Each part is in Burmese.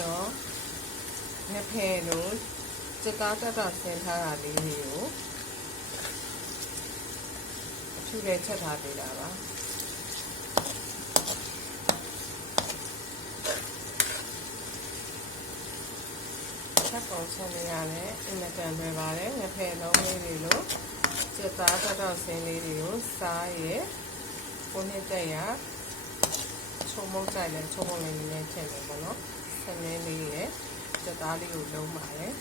တော့ငဖယ်လို့စက်သားတက်တာဆင်းထားတာလေးတွေကိုအထူးလေးချက်ထားပေးတာပါချက်ပေါ်ချက်နေရတယ်အင်မတန်ပဲပါတယ်ငဖယ်လုံးလေးတွေလို့စက်သားတက်တာဆင်းလေးတွေကိုစားရဲကိုနှစ်တက်ရချုံမုတ်ကြိုက်လဲချုံမုတ်လေးနည်းနည်းထည့်မယ်ပေါ့နော်ဆင်းလေးလေးရဲ့စက်သားလေးကိုလုံးပါတယ်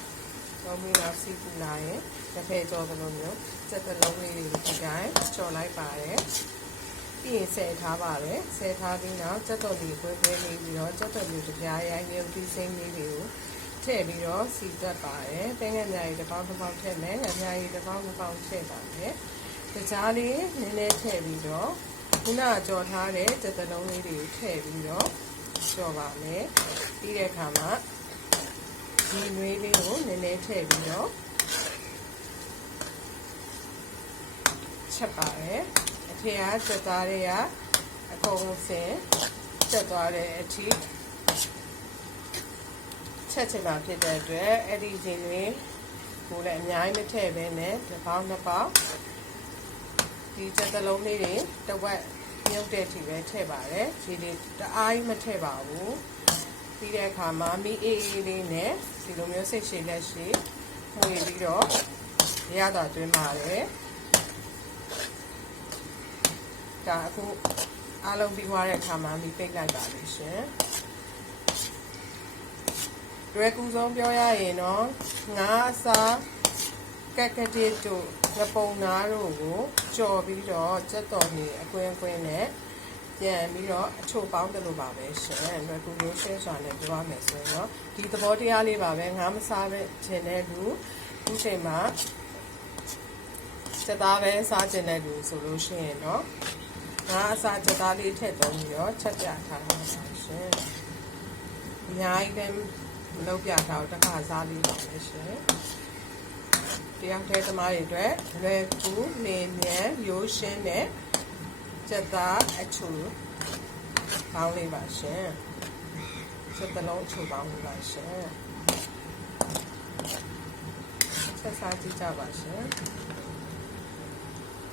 လုံးပြီးတော့စီပူလာရင်တစ်ဖက်ကြောကလို့မျိုးစက်တလုံးလေးတွေဒီတိုင်းကြော်လိုက်ပါတယ်ပြီးရင်ဆယ်ထားပါတယ်ဆယ်ထားပြီးတော့စက်တော်လေးကွဲကွဲလေးပြီးတော့စက်တော်လေးတရားရိုင်းမြုပ်ပြီးစိမ့်လေးတွေကိုထည့်ပြီးတော့စီတက်ပါတယ်တဲငယ်များကြီးတစ်ပေါက်တစ်ပေါက်ထည့်မယ်ငယ်များကြီးတစ်ပေါက်တစ်ပေါက်ထည့်ပါတယ်တခြားလေးနည်းနည်းထည့်ပြီးတော့ခုနကကြော်ထားတဲ့စက်တလုံးလေးတွေကိုထည့်ပြီးတော့ကြော်ပါမယ်ပြီးတဲ့အခါမှာဒီနွေးလေးကိုနည်းနည်းထည့်ပြီးတော့ချက်ပါတယ်အထည်ကစက်သားတွေကအကုန်စင်ချက်သွားတဲ့အထိချက်ချင်တာဖြစ်တဲ့အတွက်အဲ့ဒီချိန်လေးကိုလည်းအများကြီးမထည့်ဘဲနဲ့တစ်ပေါက်နှစ်ပေါက်ဒီစက်တလုံးလေးတွေတစ်ဝက်မြုပ်တဲ့အထိပဲထည့်ပါတယ်ဒီလေးတအားကြီးမထည့်ပါဘူးပြီးတဲ့အခါမှာမီအေးအေးလေးနဲ့ဒီလိုမျိုးစိတ်ရှည်လက်ရှည်မှုရပြီးတော့ရတာတွင်းပါတယ်ဒါအခုအားလုံးပြီးသွားတဲ့အခါမှာမီပိတ်လိုက်ပါလိမ့်ရှင်ရွယ်ကူဆုံးပြောရရင်တော့ငါးအစားကက်ကတိတို့ငပုံနာတို့ကိုကြော်ပြီးတော့စက်တော်နေအကွင်းကွင်းနဲ့ပြန်ပြီးတော့အချို့ပေါင်းတယ်လို့ပါပဲရှင်လွယ်ကူလို့ရှင်းစွာနဲ့ပြောရမယ်ဆိုတော့ဒီသဘောတရားလေးပါပဲငါမစားတဲ့ခြင်းတဲ့လူအခုချိန်မှာစက်သားပဲစားခြင်းတဲ့လူဆိုလို့ရှိရင်တော့ငါအစားစက်သားလေးထည့်သုံးပြီးတော့ချက်ပြထားတာပါရှင်အများကြီးလည်းမလုပ်ပြထားတော့တစ်ခါစားလေးပါပဲရှင်တရားထဲသမားတွေအတွက်လွယ်ကူနေမြန်ရိုးရှင်းတဲ့စက်သားအချိုပေါင်းလေးပါရှင်စက်တလုံးအချိုပေါင်းလေးပါရှင်ဆက်စားကြည့်ကြပါရှင်